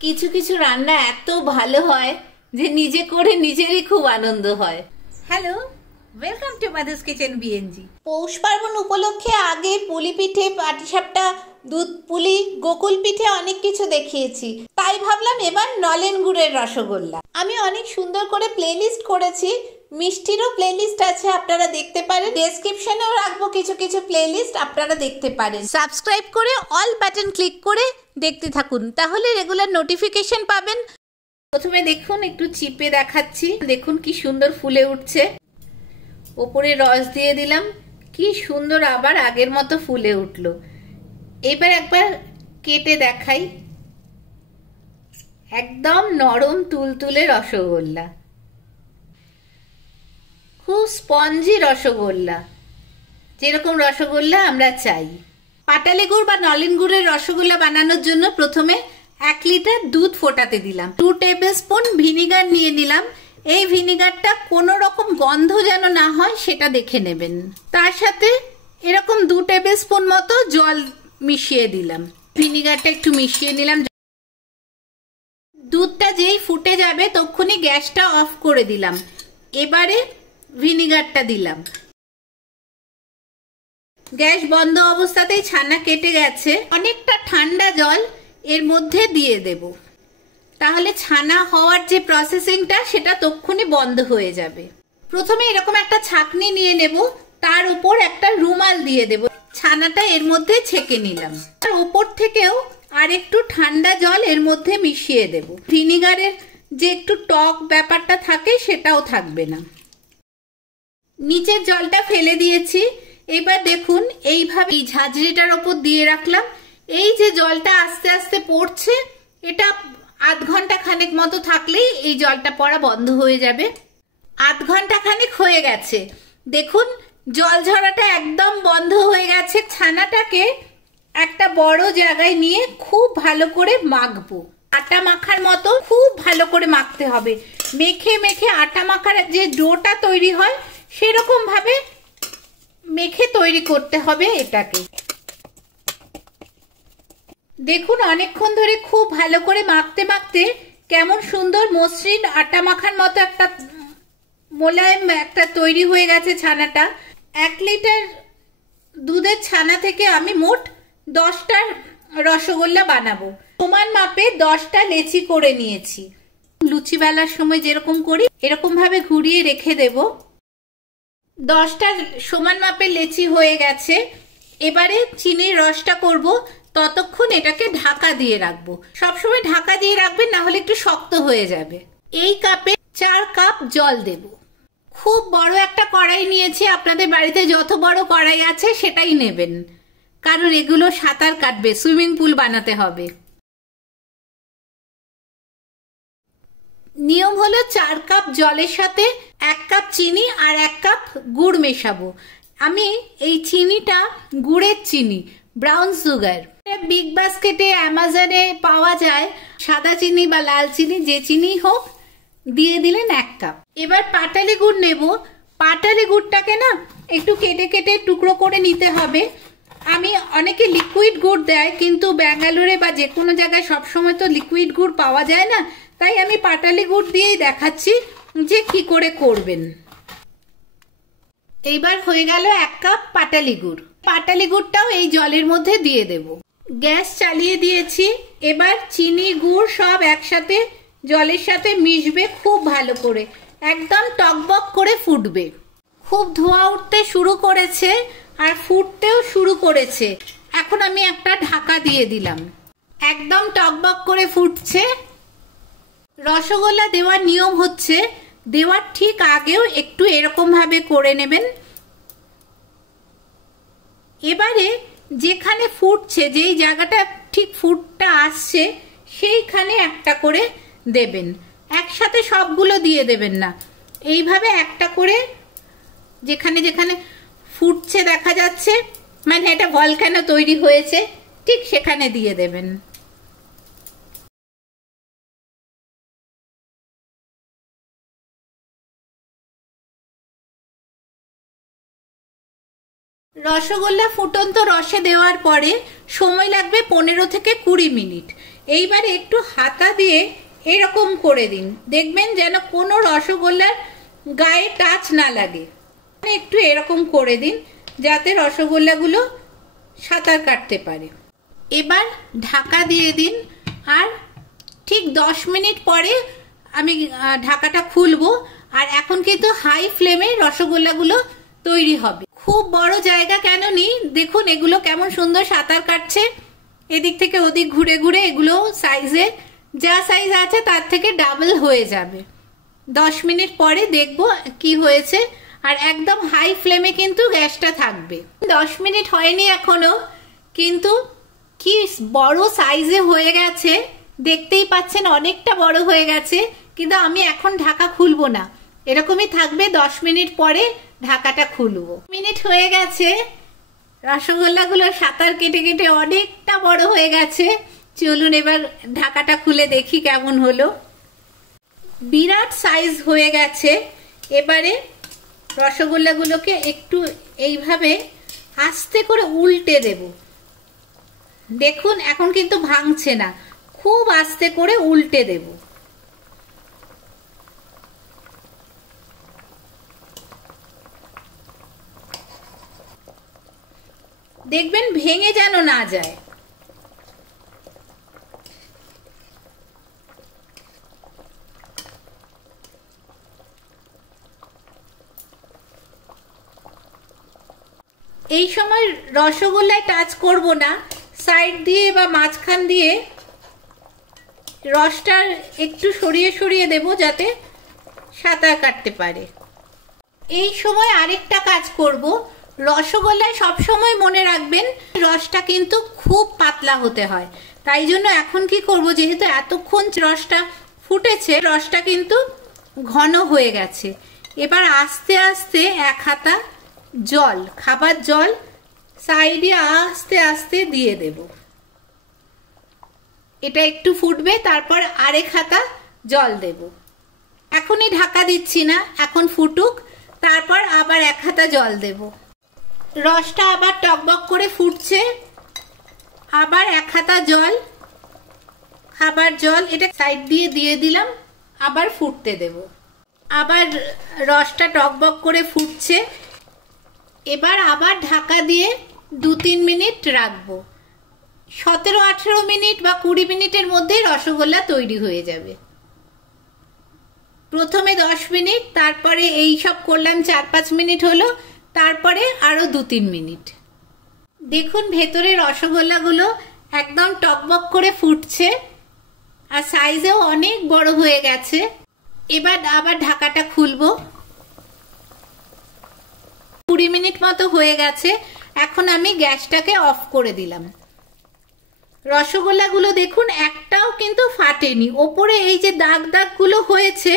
কিছু কিছু রান্না এত ভালো হয় যে নিজে করে নিজেরই খুব আনন্দ হয়। Hello, welcome to mother's kitchen BNG. Poush Parbon উপলক্ষে আগে পুলি পিঠে, পাটিসাপটা, দুধ পুলি, গোকুল পিঠে অনেক কিছু দেখিয়েছি, তাই ভাবলাম এবার নলেন গুড়ের রসগোল্লা। আমি অনেক সুন্দর করে প্লেলিস্ট করেছি, মিষ্টিরও প্লেলিস্ট আছে, আপনারা দেখতে পারেন। ডেসক্রিপশনেও রাখবো কিছু কিছু প্লেলিস্ট, আপনারা দেখতে পারেন। সাবস্ক্রাইব করে অল বাটন ক্লিক করে দেখতে থাকুন, তাহলে রেগুলার নোটিফিকেশন পাবেন। প্রথমে দেখুন, একটু চিপে দেখাচ্ছি, দেখুন কি সুন্দর ফুলে উঠছে। ওপরে রস দিয়ে দিলাম, কি সুন্দর আবার আগের মতো ফুলে উঠলো। এবার একবার কেটে দেখাই, একদম নরম তুলতুলে রসগোল্লা, খুব স্পঞ্জি রসগোল্লা, যেরকম রসগোল্লা আমরা চাই। পাটালি গুড় বা নলেন গুড়ের রসগোল্লা বানানোর জন্য প্রথমে 1 লিটার দুধ ফোটাতে দিলাম। 2 টেবিল স্পুন ভিনিগার নিয়ে নিলাম। এই ভিনিগারটা কোনো রকম গন্ধ যেন না হয় সেটা দেখে নেবেন। তার সাথে এরকম 2 টেবিল স্পুন মতো জল মিশিয়ে দিলাম। ভিনিগারটা একটু মিশিয়ে নিলাম। দুধটা যেই ফুটে যাবে তখনই গ্যাসটা অফ করে দিলাম। এবারে ভিনিগারটা দিলাম। গ্যাস বন্ধ অবস্থাতেই ছানা কেটে গেছে। অনেকটা ঠান্ডা জল এর মধ্যে দিয়ে দেব, তাহলে ছানা হওয়ার যে প্রসেসিংটা সেটা তক্ষুনি বন্ধ হয়ে যাবে। প্রথমে এরকম একটা ছাঁকনি নিয়ে নেব, তার উপর একটা রুমাল দিয়ে দেব। ছানাটা এর মধ্যে ছেঁকে নিলাম। তার উপর থেকেও আর একটু ঠান্ডা জল এর মধ্যে মিশিয়ে দেব। ভিনিগারের যে একটু টক ব্যাপারটা থাকে সেটাও থাকবে না। নিচের জলটা ফেলে দিয়েছি। এবার দেখুন, এইভাবে এই ঝাঁঝরিটার ওপর দিয়ে রাখলাম। এই যে জলটা আস্তে আস্তে পড়ছে, এটা আধ ঘন্টা খানেক মতো থাকলেই এই জলটা পড়া বন্ধ হয়ে যাবে। আধ ঘন্টা খানেক হয়ে গেছে, দেখুন জল ঝরাটা একদম বন্ধ হয়ে গেছে। ছানাটাকে একটা বড় জায়গায় নিয়ে খুব ভালো করে মাখবো। আটা মাখার মতো খুব ভালো করে মাখতে হবে। মেখে মেখে আটা মাখার যে ডোটা তৈরি হয় সেরকম ভাবে মেখে তৈরি করতে হবে এটাকে। দেখুন অনেকক্ষণ ধরে খুব ভালো করে মাখতে মাখতে কেমন সুন্দর মসৃণ আটা মাখার মতো একটা মোলায়েম একটা তৈরি হয়ে গেছে ছানাটা। 1 লিটার দুধের ছানা থেকে আমি মোট 10টা রসগোল্লা বানাবো। সমান মাপে 10টা লেচি করে নিয়েছি। লুচি বেলার সময় যেরকম করি এরকম ভাবে ঘুরিয়ে রেখে দেব। 10টা সমান মাপের লেচি হয়ে গেছে। এবারে চিনির রসটা করব, ততক্ষণ এটাকে ঢাকা দিয়ে রাখবো। সবসময় ঢাকা দিয়ে রাখবেন, না হলে একটু শক্ত হয়ে যাবে। এই কাপে 4 কাপ জল দেব। খুব বড় একটা কড়াই নিয়েছি, আপনাদের বাড়িতে যত বড় কড়াই আছে সেটাই নেবেন, কারণ এগুলো সাঁতার কাটবে, সুইমিং পুল বানাতে হবে। নিয়ম হলো 4 কাপ জলের সাথে 1 কাপ চিনি আর 1 কাপ গুড় মেশাবো। আমি এই চিনিটা গুড়ের চিনি, ব্রাউন সুগার। বিগ বাস্কেটে, অ্যামাজনে পাওয়া যায় সাদা চিনি বা লাল চিনি, যে চিনি হোক দিয়ে দিলেন 1 কাপ। এবার পাটালি গুড় নেব। পাটালি গুড়টাকে না একটু কেটে কেটে টুকরো করে নিতে হবে। আমি অনেকে লিকুইড গুড় দেয়, কিন্তু ব্যাঙ্গালোরে বা যে কোনো জায়গায় সবসময় তো লিকুইড গুড় পাওয়া যায় না, তাই আমি পাটালি গুড় দিয়েই দেখাচ্ছি যে কি করে করবেন। এইবার হয়ে গেল 1 কাপ পাটালি গুড়। পাটালি গুড়টাও এই জলের মধ্যে দিয়ে দেব। গ্যাস চালিয়ে দিয়েছি। এবার চিনি গুড় সব একসাথে জলের সাথে মিশবে খুব ভালো করে, একদম টকবক করে ফুটবে। খুব ধোঁয়া উঠতে শুরু করেছে আর ফুটতেও শুরু করেছে। এখন আমি একটা ঢাকা দিয়ে দিলাম। একদম টকবক করে ফুটছে। রসগোল্লা দেওয়ার নিয়ম হচ্ছে, দেওয়ার ঠিক আগেও একটু এরকম ভাবে করে নেবেন। এবারে যেখানে ফুটছে, যেই জায়গাটা ঠিক ফুটটা আসছে সেইখানে একটা করে দেবেন। একসাথে সবগুলো দিয়ে দেবেন না, এইভাবে একটা করে যেখানে যেখানে ফুটছে দেখা যাচ্ছে, মানে এটা ভলক্যানো তৈরি হয়েছে, ঠিক সেখানে দিয়ে দেবেন। রসগোল্লা ফুটন্ত রসে দেওয়ার পরে সময় লাগবে 15 থেকে 20 মিনিট। এইবারে একটু হাতা দিয়ে এরকম করে দিন, দেখবেন যেন কোনো রসগোল্লার গায়ে টাচ না লাগে। একটু এরকম করে দিন যাতে রসগোল্লাগুলো সাঁতার কাটতে পারে। এবার ঢাকা দিয়ে দিন, আর ঠিক 10 মিনিট পরে আমি ঢাকাটা খুলবো। আর এখন কিন্তু হাই ফ্লেমে রসগোল্লাগুলো তৈরি হবে। খুব বড় জায়গা কেন নিই, দেখুন এগুলো কেমন সুন্দর সাঁতার কাটছে, এদিক থেকে ওদিক ঘুরে ঘুরে। এগুলো সাইজে যা সাইজ আছে তার থেকে ডাবল হয়ে যাবে। 10 মিনিট পরে দেখবো কি হয়েছে। আর একদম হাই ফ্লেমে কিন্তু গ্যাসটা থাকবে। 10 মিনিট হয়নি এখনো, কিন্তু কি বড় সাইজে হয়ে গেছে, দেখতেই পাচ্ছেন অনেকটা বড় হয়ে গেছে। কিন্তু আমি এখন ঢাকা খুলবো না, এরকমই থাকবে। 10 মিনিট পরে ঢাকাটা খুলবো। মিনিট হয়ে গেছে, রসগোল্লাগুলো সাঁতার কেটে কেটে অনেকটা বড় হয়ে গেছে। চলুন এবার ঢাকাটা খুলে দেখি কেমন হলো। বিরাট সাইজ হয়ে গেছে। এবারে রসগোল্লাগুলোকে একটু এইভাবে আস্তে করে উল্টে দেব। দেখুন এখন কিন্তু ভাঙছে না, খুব আস্তে করে উল্টে দেব। দেখবেন ভেঙে যেন না যায়। এই সময় রসগোল্লায় টাচ করব না, সাইড দিয়ে বা মাঝখান দিয়ে রসটা একটু সরিয়ে সরিয়ে দেব যাতে সাঁতার কাটতে পারে। এই সময় আরেকটা কাজ করব, রসগোল্লায় সবসময় মনে রাখবেন রসটা কিন্তু খুব পাতলা হতে হয়। তাই জন্য এখন কি করব, যেহেতু এতক্ষণ রসটা ফুটেছে, রসটা কিন্তু ঘন হয়ে গেছে। এবার আস্তে আস্তে 1 হাতা জল, খাবার জল সাইডে আস্তে আস্তে দিয়ে দেব। এটা একটু ফুটবে, তারপর আরেক হাতা জল দেব। এখনই ঢাকা দিচ্ছি না, এখন ফুটুক, তারপর আবার 1 হাতা জল দেব। রসটা আবার টকবক করে ফুটছে, আবার 1 হাতা জল, খাবার জল, এটা সাইড দিয়ে দিয়ে দিলাম, আবার ফুটতে দেব। আবার রসটা টকবক করে ফুটছে, এবার আবার ঢাকা দিয়ে 2-3 মিনিট রাখবো। 17-18 মিনিট বা 20 মিনিটের মধ্যেই রসগোল্লা তৈরি হয়ে যাবে। প্রথমে 10 মিনিট, তারপরে এই সব করলাম 4-5 মিনিট হলো, তারপরে আরো 2-3 মিনিট। দেখুন ভেতরে রসগোল্লাগুলো একদম টকবক করে ফুটছে, আর সাইজেও অনেক বড় হয়ে গেছে। এবার আবার ঢাকাটা খুলবো। 20 মিনিট মতো হয়ে গেছে, এখন আমি গ্যাসটাকে অফ করে দিলাম। রসগোল্লাগুলো দেখুন একটাও কিন্তু ফাটেনি। ওপরে এই যে দাগ দাগগুলো হয়েছে,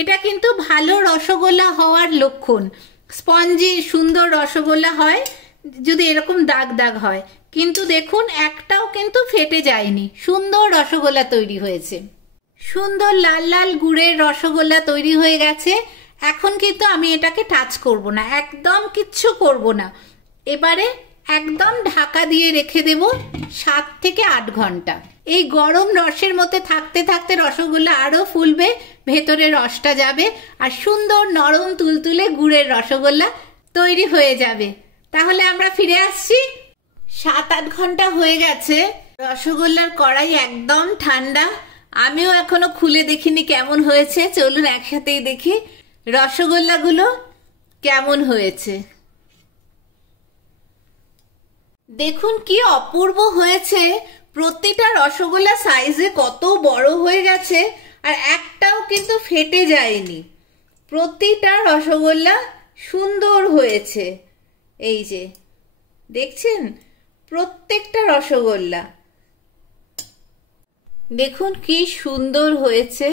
এটা কিন্তু ভালো রসগোল্লা হওয়ার লক্ষণ। স্পঞ্জি সুন্দর রসগোল্লা হয় যদি এরকম দাগ দাগ হয়, কিন্তু দেখুন একটাও কিন্তু ফেটে যায়নি। সুন্দর রসগোল্লা তৈরি হয়েছে। সুন্দর লাল লাল গুড়ের রসগোল্লা তৈরি হয়ে গেছে। এখন কিন্তু আমি এটাকে টাচ করব না, একদম কিচ্ছু করব না। এবারে একদম ঢাকা দিয়ে রেখে দেব 7 থেকে 8 ঘন্টা। এই গরম রসের মধ্যে থাকতে থাকতে রসগোল্লা আরো ফুলবে, ভেতরে রসটা যাবে, আর সুন্দর নরম তুলতুলে গুড়ের রসগোল্লা তৈরি হয়ে যাবে। তাহলে আমরা ফিরে আসছি। 7-8 ঘন্টা হয়ে গেছে, রসগোল্লার কড়াই একদম ঠান্ডা। আমিও এখনো খুলে দেখিনি কেমন হয়েছে। চলুন একসাথেই দেখি রসগোল্লাগুলো কেমন হয়েছে। দেখুন কি অপূর্ব হয়েছে। প্রতিটা রসগোল্লা সাইজে কত বড় হয়ে গেছে, আর একটাও কিন্তু ফেটে যায়নি। প্রতিটা রসগোল্লা সুন্দর হয়েছে। এই যে দেখছেন, প্রত্যেকটা রসগোল্লা দেখুন কি সুন্দর হয়েছে,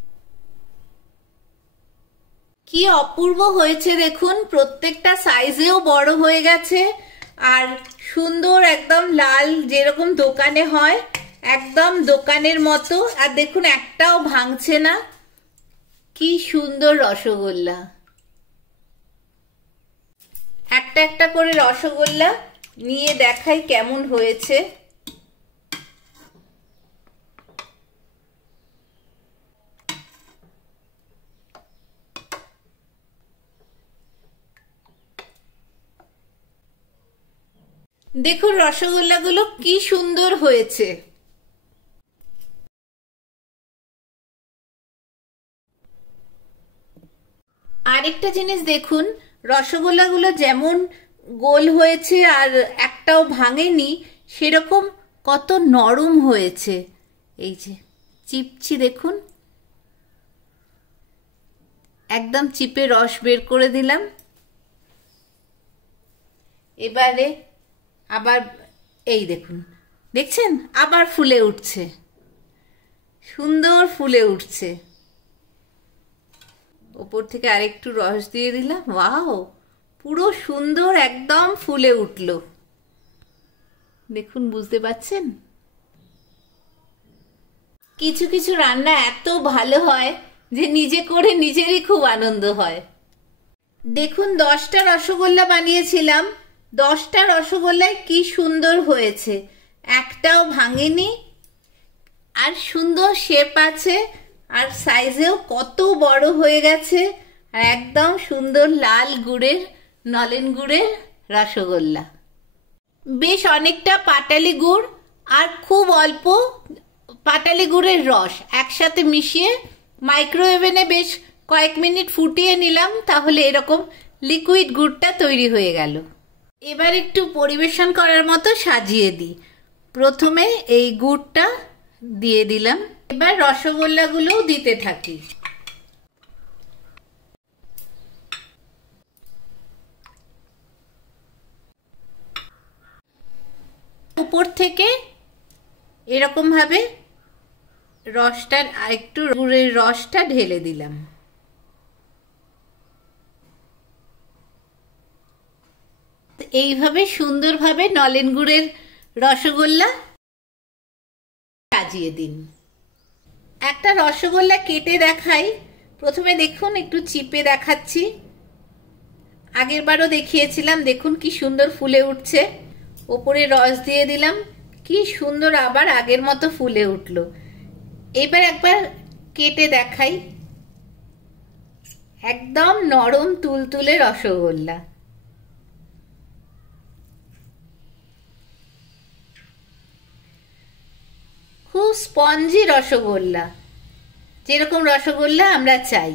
কি অপূর্ব হয়েছে। দেখুন প্রত্যেকটা সাইজেও বড় হয়ে গেছে, আর সুন্দর একদম লাল, যেরকম দোকানে হয় একদম দোকানের মতো। আর দেখুন একটাও ভাঙছে না। কি সুন্দর রসগোল্লা। একটা একটা করে রসগোল্লা নিয়ে দেখাই কেমন হয়েছে। দেখুন রসগোল্লাগুলো কি সুন্দর হয়েছে। আরেকটা জিনিস দেখুন, রসগোল্লাগুলো যেমন গোল হয়েছে আর একটাও ভাঙেনি, সেরকম কত নরম হয়েছে। এই যে চিপছি দেখুন, একদম চিপে রস বের করে দিলাম। এবারে আবার এই দেখুন, দেখছেন আবার ফুলে উঠছে, সুন্দর ফুলে উঠছে। ওপর থেকে আরেকটু রস দিয়ে দিলাম। ওয়াও, পুরো সুন্দর একদম ফুলে উঠল। দেখুন, বুঝতে পাচ্ছেন? কিছু কিছু রান্না এত ভালো হয় যে নিজে করে নিজেরই খুব আনন্দ হয়। দেখুন, 10টা রসগোল্লা বানিয়েছিলাম, 10টা রসগোল্লায় কি সুন্দর হয়েছে, একটাও ভাঙেনি, আর সুন্দর শেপ আছে, আর সাইজেও কত বড় হয়ে গেছে, আর একদম সুন্দর লাল গুড়ের, নলেন গুড়ের রসগোল্লা। বেশ অনেকটা পাটালি গুড় আর খুব অল্প পাটালি গুড়ের রস একসাথে মিশিয়ে মাইক্রোওভেনে বেশ কয়েক মিনিট ফুটিয়ে নিলাম, তাহলে এরকম লিকুইড গুড়টা তৈরি হয়ে গেল। এবার একটু পরিবেশন করার মতো সাজিয়ে দিই। প্রথমে এই গুড়টা দিয়ে দিলাম, এবার রসগোল্লাগুলোও দিতে থাকি। উপর থেকে এরকম ভাবে রসটা, একটু গুড়ের রসটা ঢেলে দিলাম। এইভাবে সুন্দরভাবে নলেন গুড়ের রসগোল্লা সাজিয়ে দিন। একটা রসগোল্লা কেটে দেখাই। প্রথমে দেখুন, একটু চিপে দেখাচ্ছি, আগের বারও দেখিয়েছিলাম। দেখুন কি সুন্দর ফুলে উঠছে, ওপরে রস দিয়ে দিলাম, কি সুন্দর আবার আগের মতো ফুলে উঠল। এবার একবার কেটে দেখাই, একদম নরম তুলতুলে রসগোল্লা। খুব স্পঞ্জি রসগোল্লা, যেরকম রসগোল্লা আমরা চাই।